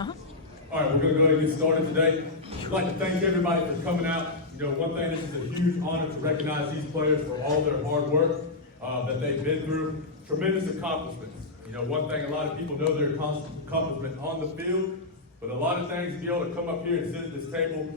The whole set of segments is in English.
All right, we're going to go ahead and get started today. I'd like to thank everybody for coming out. You know, one thing, this is a huge honor to recognize these players for all their hard work that they've been through. Tremendous accomplishments. You know, one thing, a lot of people know their accomplishment on the field, but a lot of things to be able to come up here and sit at this table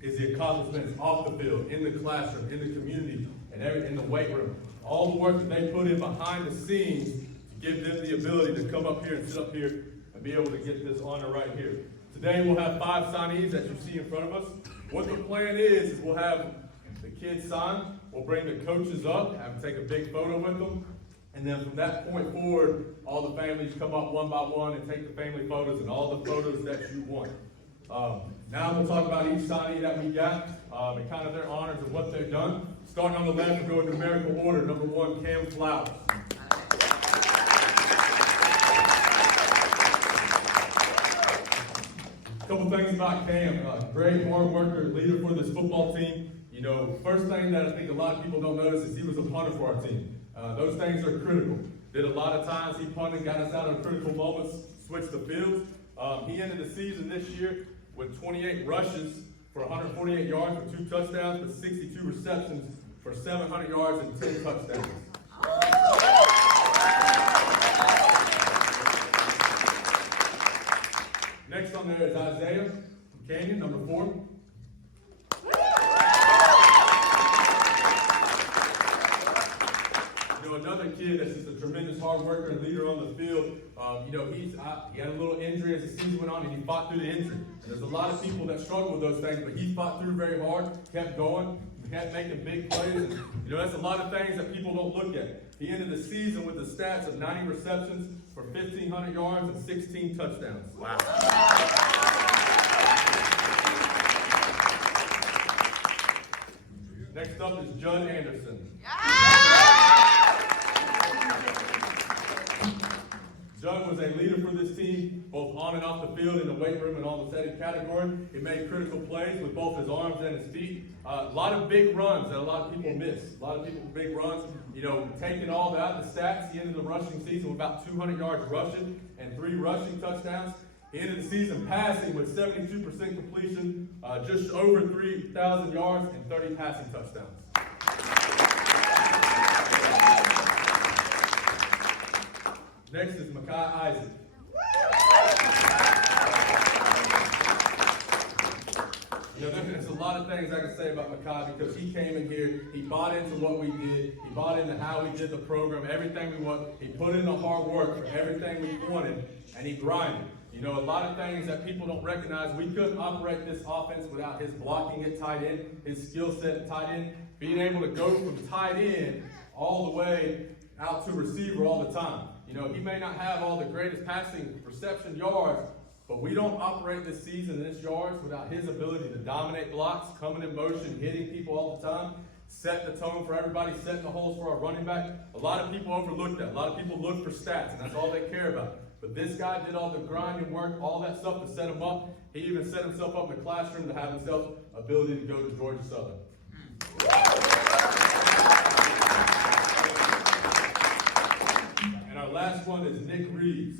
is the accomplishments off the field, in the classroom, in the community, and in the weight room. All the work that they put in behind the scenes to give them the ability to come up here and sit up here and be able to get this honor right here. Today we'll have 5 signees that you see in front of us. What the plan is we'll have the kids sign, we'll bring the coaches up, have them take a big photo with them, and then from that point forward, all the families come up one by one and take the family photos and all the photos that you want. Now we'll talk about each signee that we got and kind of their honors and what they've done. Starting on the left, we'll go in numerical order. Number 1, Cam Flowers. Couple things about Cam. Great hard worker, leader for this football team. You know, first thing that I think a lot of people don't notice is he was a punter for our team. Those things are critical. Did a lot of times he punted, got us out of critical moments, switched the fields. He ended the season this year with 28 rushes for 148 yards for 2 touchdowns, but 62 receptions for 700 yards and 10 touchdowns. Next on there is Isiah Canion, number 4. You know, another kid that's just a tremendous hard worker and leader on the field. You know, he had a little injury as the season went on, and he fought through the injury. And there's a lot of people that struggle with those things, but he fought through very hard, kept going, kept making big plays. And, you know, that's a lot of things that people don't look at. He ended the season with the stats of 90 receptions for 1,500 yards and 16 touchdowns. Wow. Next up is Judd Anderson. Judd was a leader for this team, both on and off the field, in the weight room and on the setting category. He made critical plays with both his arms and his feet. A lot of big runs that a lot of people miss. A lot of people big runs. You know, taking all that, the stats, he ended the rushing season with about 200 yards rushing and 3 rushing touchdowns. He ended the season passing with 72% completion, just over 3,000 yards and 30 passing touchdowns. Next is Mikhai Issac. You know, there's a lot of things I can say about Mikhai because he came in here, he bought into what we did, he bought into how we did the program, everything we want. He put in the hard work for everything we wanted, and he grinded. You know, a lot of things that people don't recognize, we couldn't operate this offense without his blocking at tight end, his skill set at tight end, being able to go from tight end all the way out to receiver all the time. You know, he may not have all the greatest passing reception yards, but we don't operate this season in this yards without his ability to dominate blocks, coming in motion, hitting people all the time, set the tone for everybody, setting the holes for our running back. A lot of people overlook that. A lot of people look for stats, and that's all they care about. But this guy did all the grinding work, all that stuff to set him up. He even set himself up in the classroom to have himself ability to go to Georgia Southern. And our last one is Nick Reeves.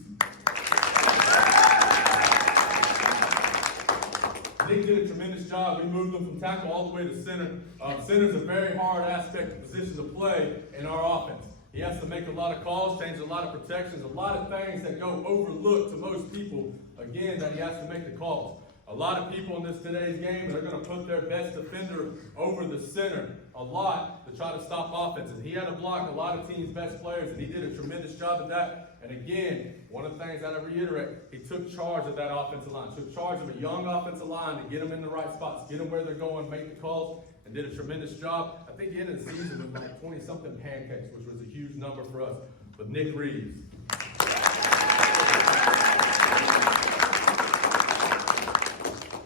Nick did a tremendous job. We moved him from tackle all the way to center. Center's a very hard aspect of position to play in our offense. He has to make a lot of calls, change a lot of protections, a lot of things that go overlooked to most people, again, that he has to make the calls. A lot of people in today's game are going to put their best defender over the center a lot to try to stop offenses. He had to block a lot of teams' best players, and he did a tremendous job of that. And again, one of the things that I reiterate, he took charge of that offensive line, took charge of a young offensive line to get them in the right spots, get them where they're going, make the calls, and did a tremendous job. I think he ended the season with like 20-something pancakes, which was a huge number for us. But Nick Reeves.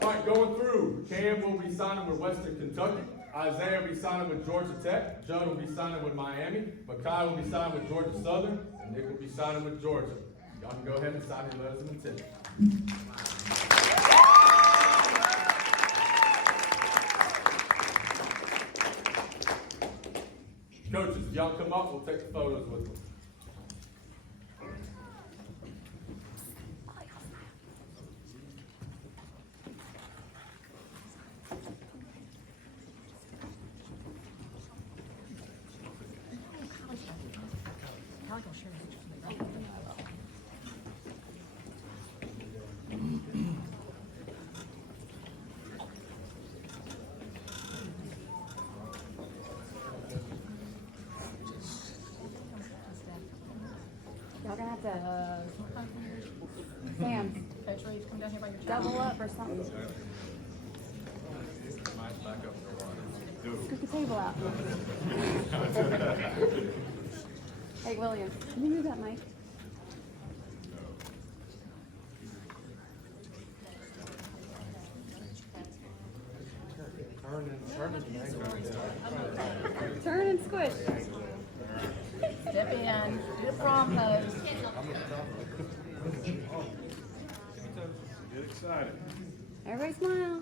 All right, going through, Cam will be signing with Western Kentucky. Isiah will be signing with Georgia Tech. Judd will be signing with Miami. Mikhai will be signing with Georgia Southern. And Nick will be signing with Georgia. Y'all can go ahead and sign your letters of intent. Coaches, y'all come up, we'll take the photos with them. Y'all gonna have to, Sam, Coach Reeves, come down here by your double up or something. Scoot the table out. Hey, William, can you move that mic? Turn and squish. Step in, do the prom pose. Get excited. Everybody smile.